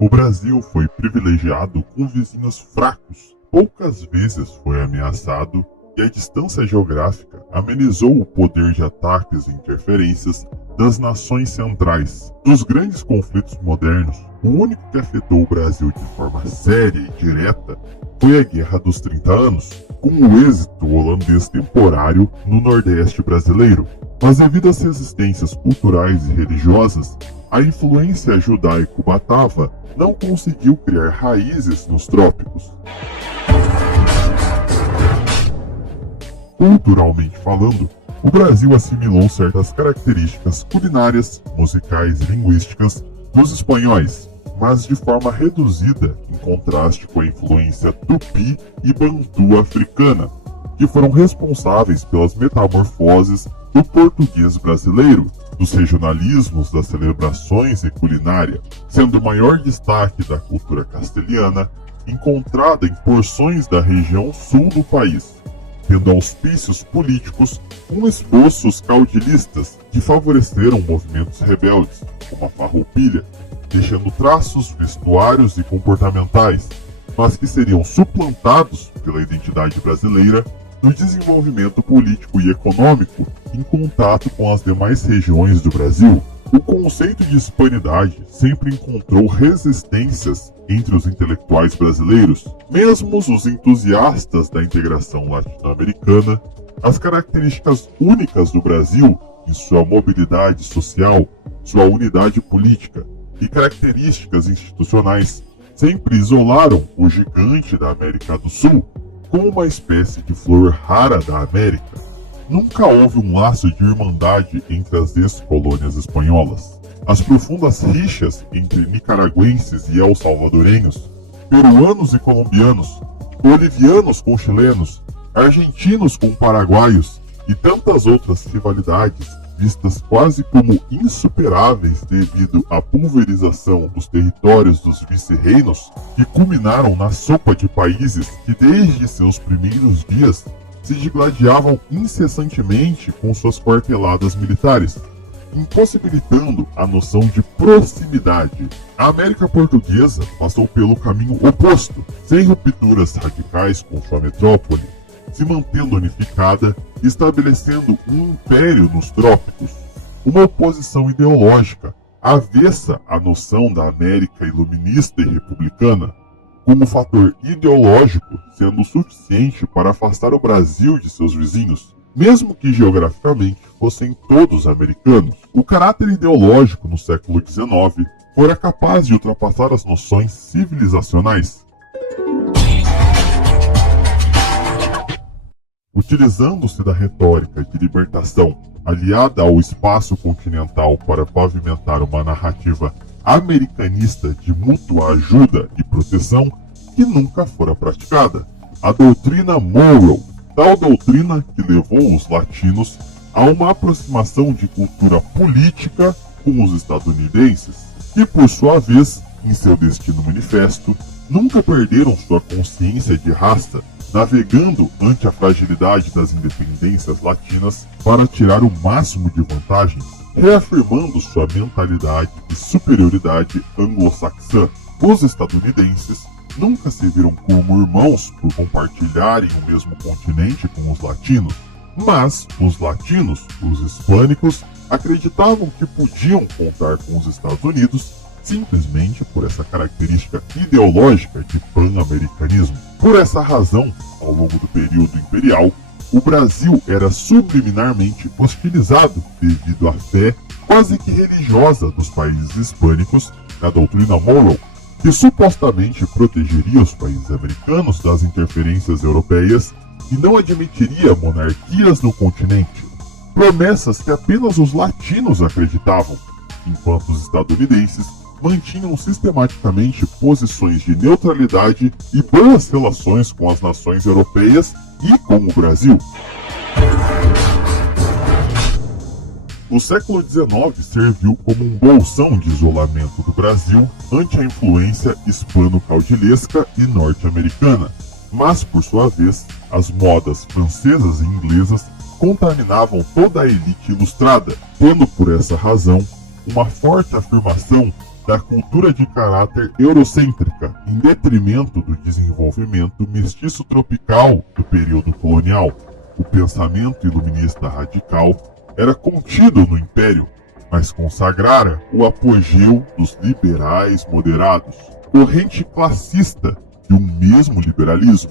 O Brasil foi privilegiado com vizinhos fracos, poucas vezes foi ameaçado e a distância geográfica amenizou o poder de ataques e interferências das nações centrais. Dos grandes conflitos modernos, o único que afetou o Brasil de forma séria e direta foi a Guerra dos 30 Anos, com o êxito holandês temporário no Nordeste brasileiro. Mas devido às resistências culturais e religiosas, a influência judaico-batava não conseguiu criar raízes nos trópicos. Culturalmente falando, o Brasil assimilou certas características culinárias, musicais e linguísticas dos espanhóis, mas de forma reduzida em contraste com a influência tupi e bantu africana, que foram responsáveis pelas metamorfoses do português brasileiro, dos regionalismos das celebrações e culinária, sendo o maior destaque da cultura castelhana encontrada em porções da região sul do país, tendo auspícios políticos com esboços caudilistas que favoreceram movimentos rebeldes, como a Farroupilha, deixando traços vestuários e comportamentais, mas que seriam suplantados pela identidade brasileira no desenvolvimento político e econômico em contato com as demais regiões do Brasil. O conceito de hispanidade sempre encontrou resistências entre os intelectuais brasileiros, mesmo os entusiastas da integração latino-americana. As características únicas do Brasil em sua mobilidade social, sua unidade política e características institucionais sempre isolaram o gigante da América do Sul como uma espécie de flor rara da América. Nunca houve um laço de irmandade entre as ex-colônias espanholas. As profundas rixas entre nicaragüenses e el-salvadorenhos, peruanos e colombianos, bolivianos com chilenos, argentinos com paraguaios e tantas outras rivalidades vistas quase como insuperáveis devido à pulverização dos territórios dos vice-reinos, que culminaram na sopa de países que desde seus primeiros dias se digladiavam incessantemente com suas quarteladas militares, impossibilitando a noção de proximidade. A América Portuguesa passou pelo caminho oposto, sem rupturas radicais com sua metrópole, se mantendo unificada e estabelecendo um império nos trópicos, uma oposição ideológica avessa à noção da América iluminista e republicana, como fator ideológico sendo suficiente para afastar o Brasil de seus vizinhos, mesmo que geograficamente fossem todos americanos. O caráter ideológico no século XIX fora capaz de ultrapassar as noções civilizacionais. Utilizando-se da retórica de libertação aliada ao espaço continental para pavimentar uma narrativa americanista de mútua ajuda e proteção que nunca fora praticada. A doutrina Monroe, tal doutrina que levou os latinos a uma aproximação de cultura política com os estadunidenses, que por sua vez, em seu destino manifesto, nunca perderam sua consciência de raça, navegando ante a fragilidade das independências latinas para tirar o máximo de vantagem, reafirmando sua mentalidade de superioridade anglo-saxã. Os estadunidenses nunca se viram como irmãos por compartilharem o mesmo continente com os latinos, mas os latinos, os hispânicos, acreditavam que podiam contar com os Estados Unidos simplesmente por essa característica ideológica de pan-americanismo. Por essa razão, ao longo do período imperial, o Brasil era subliminarmente hostilizado devido à fé quase que religiosa dos países hispânicos na doutrina Monroe, que supostamente protegeria os países americanos das interferências europeias e não admitiria monarquias no continente. Promessas que apenas os latinos acreditavam, enquanto os estadunidenses mantinham sistematicamente posições de neutralidade e boas relações com as nações europeias e com o Brasil. O século XIX serviu como um bolsão de isolamento do Brasil ante a influência hispano-caudilesca e norte-americana, mas, por sua vez, as modas francesas e inglesas contaminavam toda a elite ilustrada, tendo por essa razão uma forte afirmação da cultura de caráter eurocêntrica, em detrimento do desenvolvimento mestiço tropical do período colonial. O pensamento iluminista radical era contido no Império, mas consagrara o apogeu dos liberais moderados, corrente classista de um mesmo liberalismo,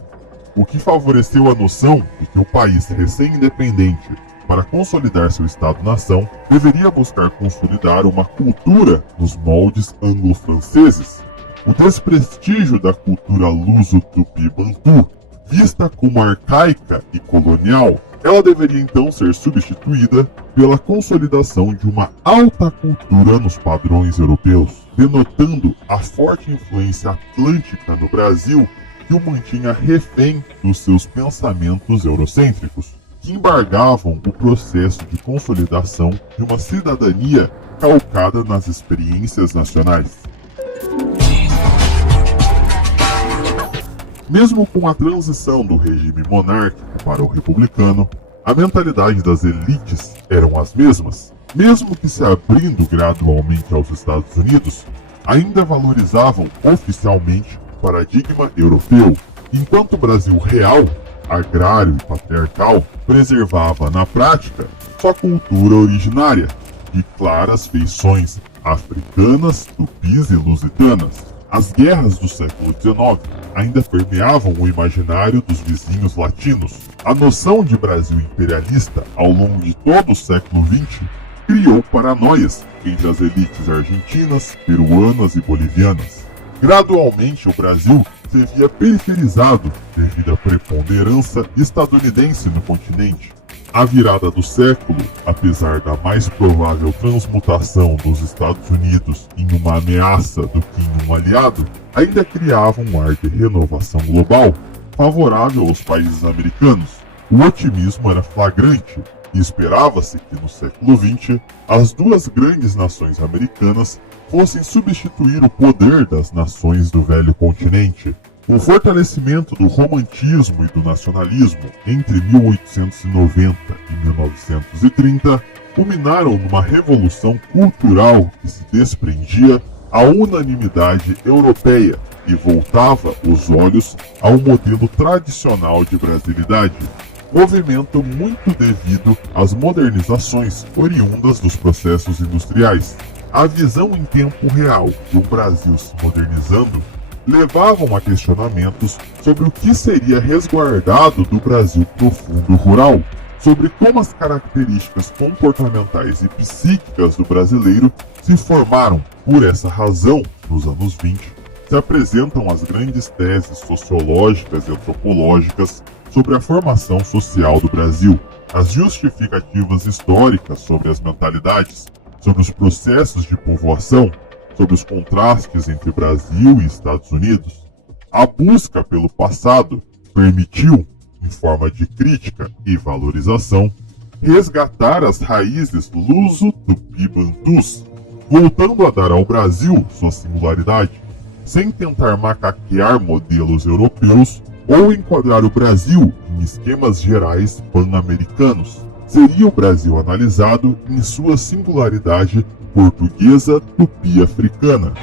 o que favoreceu a noção de que o país recém-independente, para consolidar seu Estado-nação, deveria buscar consolidar uma cultura nos moldes anglo-franceses. O desprestígio da cultura luso-tupi-bantu, vista como arcaica e colonial, ela deveria então ser substituída pela consolidação de uma alta cultura nos padrões europeus, denotando a forte influência atlântica no Brasil que o mantinha refém dos seus pensamentos eurocêntricos, que embargavam o processo de consolidação de uma cidadania calcada nas experiências nacionais. Mesmo com a transição do regime monárquico para o republicano, a mentalidade das elites eram as mesmas. Mesmo que se abrindo gradualmente aos Estados Unidos, ainda valorizavam oficialmente o paradigma europeu, enquanto o Brasil real, agrário e patriarcal, preservava na prática sua cultura originária, de claras feições africanas, tupis e lusitanas. As guerras do século XIX ainda permeavam o imaginário dos vizinhos latinos. A noção de Brasil imperialista ao longo de todo o século XX criou paranoias entre as elites argentinas, peruanas e bolivianas. Gradualmente, o Brasil se via periferizado devido à preponderância estadunidense no continente. A virada do século, apesar da mais provável transmutação dos Estados Unidos em uma ameaça do que em um aliado, ainda criava um ar de renovação global favorável aos países americanos. O otimismo era flagrante e esperava-se que no século XX as duas grandes nações americanas fossem substituir o poder das nações do velho continente. O fortalecimento do romantismo e do nacionalismo entre 1890 e 1930 culminaram numa revolução cultural que se desprendia à unanimidade europeia e voltava os olhos ao modelo tradicional de brasilidade, movimento muito devido às modernizações oriundas dos processos industriais. A visão em tempo real do Brasil se modernizando levavam a questionamentos sobre o que seria resguardado do Brasil profundo rural, sobre como as características comportamentais e psíquicas do brasileiro se formaram. Por essa razão, nos anos 20, se apresentam as grandes teses sociológicas e antropológicas sobre a formação social do Brasil, as justificativas históricas sobre as mentalidades, sobre os processos de povoação, sobre os contrastes entre Brasil e Estados Unidos. A busca pelo passado permitiu, em forma de crítica e valorização, resgatar as raízes luso-tupi-bantus, voltando a dar ao Brasil sua singularidade, sem tentar macaquear modelos europeus ou enquadrar o Brasil em esquemas gerais pan-americanos. Seria o Brasil analisado em sua singularidade portuguesa tupi-africana.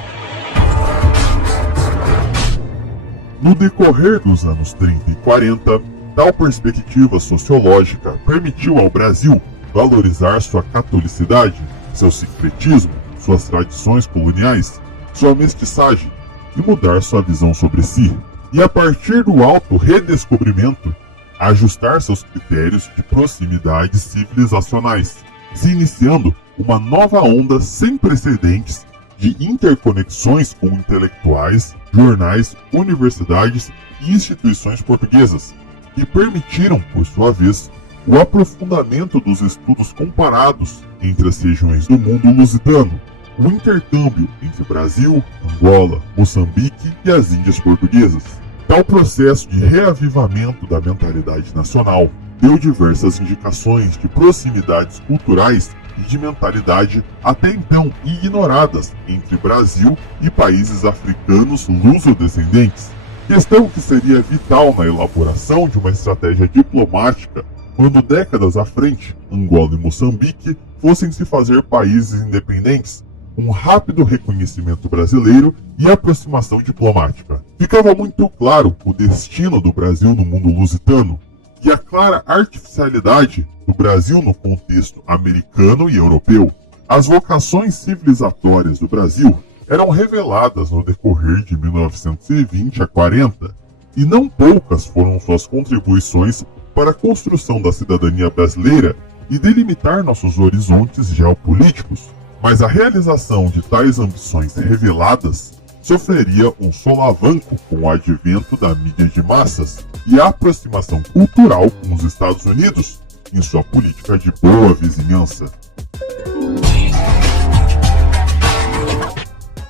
No decorrer dos anos 30 e 40, tal perspectiva sociológica permitiu ao Brasil valorizar sua catolicidade, seu sincretismo, suas tradições coloniais, sua mestiçagem e mudar sua visão sobre si. E a partir do auto-redescobrimento, ajustar seus critérios de proximidades civilizacionais, se iniciando uma nova onda sem precedentes de interconexões com intelectuais, jornais, universidades e instituições portuguesas, que permitiram, por sua vez, o aprofundamento dos estudos comparados entre as regiões do mundo lusitano, o intercâmbio entre Brasil, Angola, Moçambique e as Índias Portuguesas. Tal processo de reavivamento da mentalidade nacional deu diversas indicações de proximidades culturais e de mentalidade até então ignoradas entre Brasil e países africanos luso-descendentes, questão que seria vital na elaboração de uma estratégia diplomática quando décadas à frente Angola e Moçambique fossem se fazer países independentes, um rápido reconhecimento brasileiro e aproximação diplomática. Ficava muito claro o destino do Brasil no mundo lusitano e a clara artificialidade do Brasil no contexto americano e europeu. As vocações civilizatórias do Brasil eram reveladas no decorrer de 1920 a 40, e não poucas foram suas contribuições para a construção da cidadania brasileira e delimitar nossos horizontes geopolíticos. Mas a realização de tais ambições reveladas sofreria um solavanco com o advento da mídia de massas e a aproximação cultural com os Estados Unidos em sua política de boa vizinhança.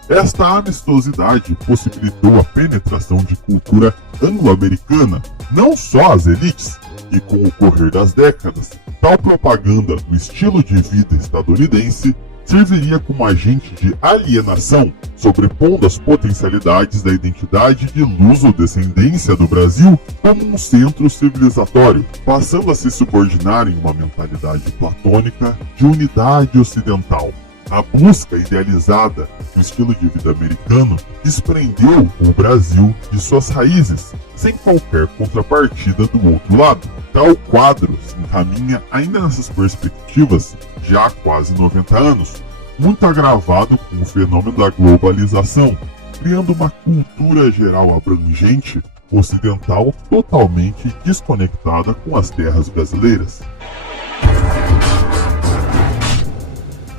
Esta amistosidade possibilitou a penetração de cultura anglo-americana, não só às elites, e com o correr das décadas, tal propaganda do estilo de vida estadunidense serviria como agente de alienação, sobrepondo as potencialidades da identidade de luso-descendência do Brasil como um centro civilizatório, passando a se subordinar em uma mentalidade platônica de unidade ocidental. A busca idealizada do estilo de vida americano desprendeu o Brasil de suas raízes, sem qualquer contrapartida do outro lado. Tal quadro se encaminha ainda nessas perspectivas já há quase 90 anos, muito agravado com o fenômeno da globalização, criando uma cultura geral abrangente, ocidental totalmente desconectada com as terras brasileiras.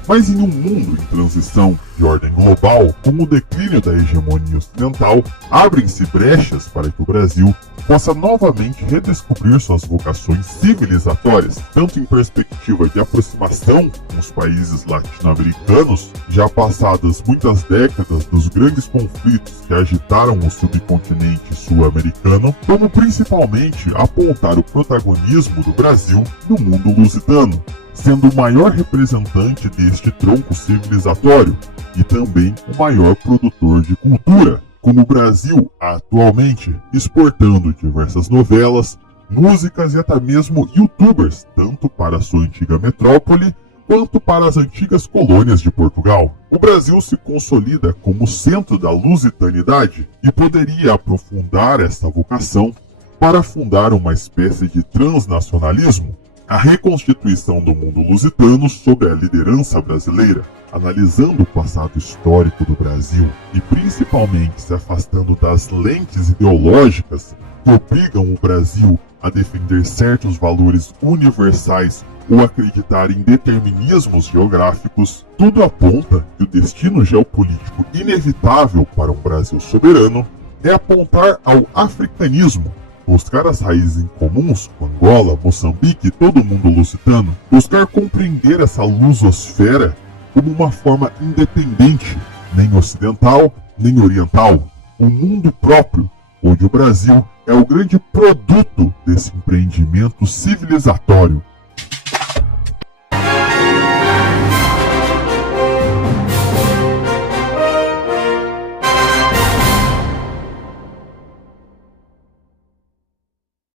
Mas em um mundo em transição de ordem global, com o declínio da hegemonia ocidental, abrem-se brechas para que o Brasil possa novamente redescobrir suas vocações civilizatórias, tanto em perspectiva de aproximação com os países latino-americanos, já passadas muitas décadas dos grandes conflitos que agitaram o subcontinente sul-americano, como principalmente apontar o protagonismo do Brasil no mundo lusitano, sendo o maior representante deste tronco civilizatório e também o maior produtor de cultura, como o Brasil atualmente, exportando diversas novelas, músicas e até mesmo youtubers, tanto para sua antiga metrópole quanto para as antigas colônias de Portugal. O Brasil se consolida como centro da lusitanidade e poderia aprofundar esta vocação para fundar uma espécie de transnacionalismo, a reconstituição do mundo lusitano sob a liderança brasileira, analisando o passado histórico do Brasil e principalmente se afastando das lentes ideológicas que obrigam o Brasil a defender certos valores universais ou acreditar em determinismos geográficos, tudo aponta que o destino geopolítico inevitável para um Brasil soberano é apontar ao africanismo, buscar as raízes em comuns com Angola, Moçambique e todo o mundo lusitano, buscar compreender essa lusosfera como uma forma independente, nem ocidental, nem oriental, um mundo próprio, onde o Brasil é o grande produto desse empreendimento civilizatório.